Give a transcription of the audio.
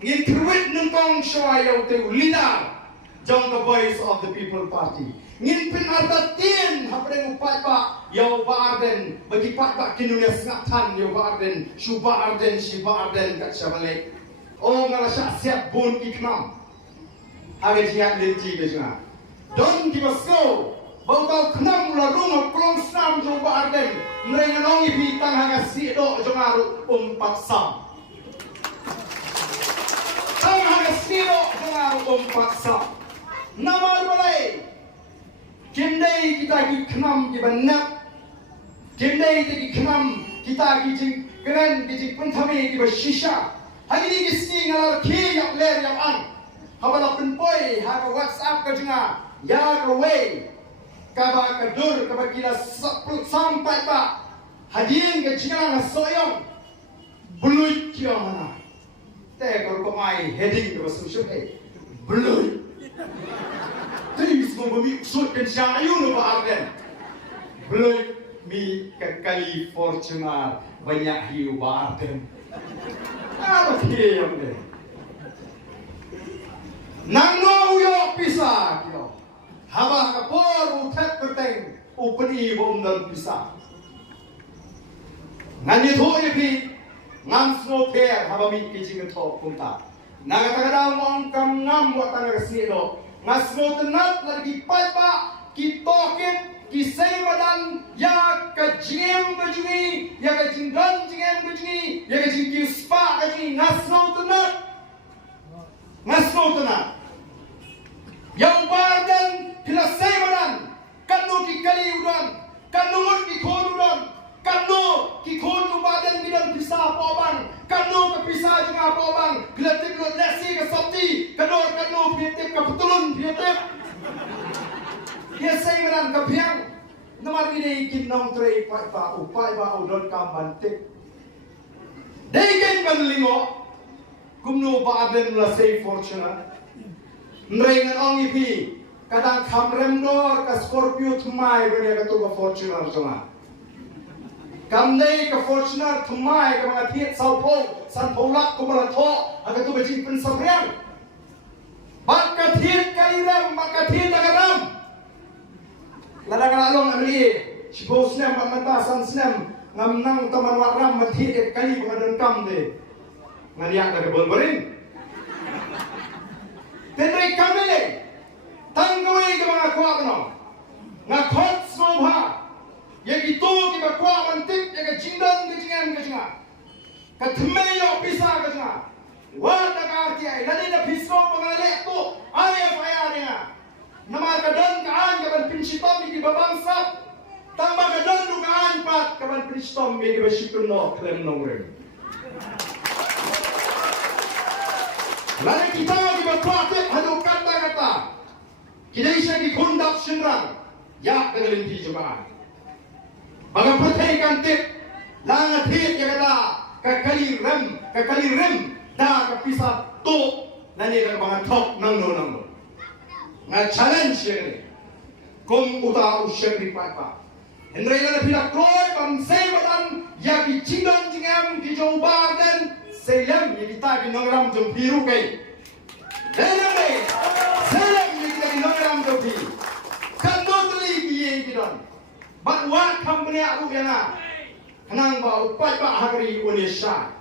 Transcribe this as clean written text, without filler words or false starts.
ngin kruit nung kong shoy yaw te leader jong the voice of the people party ngin pin ardatin hapreng upat ba yaw barden bagi pat ba kinunya ngatan yaw barden shu barden shi barden kat shabale o ngala siap bun ki Khnam hage jiat lenti ke janga don't give us go bau tau Khnam la rung klong sam jong barden nreng nong ipi tang haga Snieh Doh jongaru paksa tang haga Snieh Doh jongaru paksa namar balai Kimdai kita ki Khnam ki banyak Kimdai ki Khnam kita ki jing keren ki jing penthame ki bashisha hari ni ki Snieh ngalar ki yak ler yak an habala penpoi ha ka WhatsApp ka jinga ya ka way ka ba ka dur ka ba kila sampai ba hadien ka jinga na soyong buluit ki ana te ko mai heading ka basu he buluit Terus membumi usut kan syayun apa arden belum mi kekali Fortuner banyak hiu barden apa dia yang deh nang no yo pisah yo haba kapor utat peteng upeni bomdan pisah ngani tho pi ngam snow fair haba mi kijing tho punta naga tagadang mong kam ngam watang Snieh Doh ngasmo tenat lagi papa kitoket kisai badan ya kajiem bajungi ya kajinggan jingem bajungi ya kajingki spa bajungi ngasmo tenat yang badan kilasai badan kanu kikali udan kanu ki khonudan kanu ki khonu badan bidan pisah poban kanu ke pisah juga poban gelatik lo nasi ke sabti kanu pietip ke petulun pietip dia sayang ke piang namar ini ikin nong trei upai ba udon kambantik degen banlingo kumno baden la say Fortuner nrengan ong ipi kadang kamrem dor ka Scorpio thumai bene ka tu Fortuner sama kamdei ka Fortuner thumai ka mga thiet saupo san polak ko mala tho aga tu bejing pen samriang bak ka thiet kaliram bak ka thiet agaram ladang along amli sibo snem mata san snem ngam nang taman waram mathiet kali bangadan kam de ngaliak ka bolborin tenai kamele tanggawai ka mga kuwa no ngakhot sobha yang itu kita kuat mantik, yang cindan kecingan kecingan, ketemu pisah kecingan, wadah kartiai, nanti ada pisau pengalih tu, ayah ayahnya, nama kadang kaan kapan pincitom di babangsa, tambah kadang dugaan pat kapan pincitom di basipun no krem nongre. Lalu kita di bawah hadu kata-kata, kita isya di kundap senang, ya dengan di jemaah. Baga pertai kantip langa thit ya kata kakali rem da ka pisah to nani ka bang thok nang no nga challenge ye kom uta usyri pa hendrai na pila kroy pam sei badan ya ki chingan jingam ki jo barden selam ye kita ki nongram jo biru kai denai selam ye kita ki nongram jo bi kan do tli ki ye ki don but what company aku yana Khnam ba upai ba hari Indonesia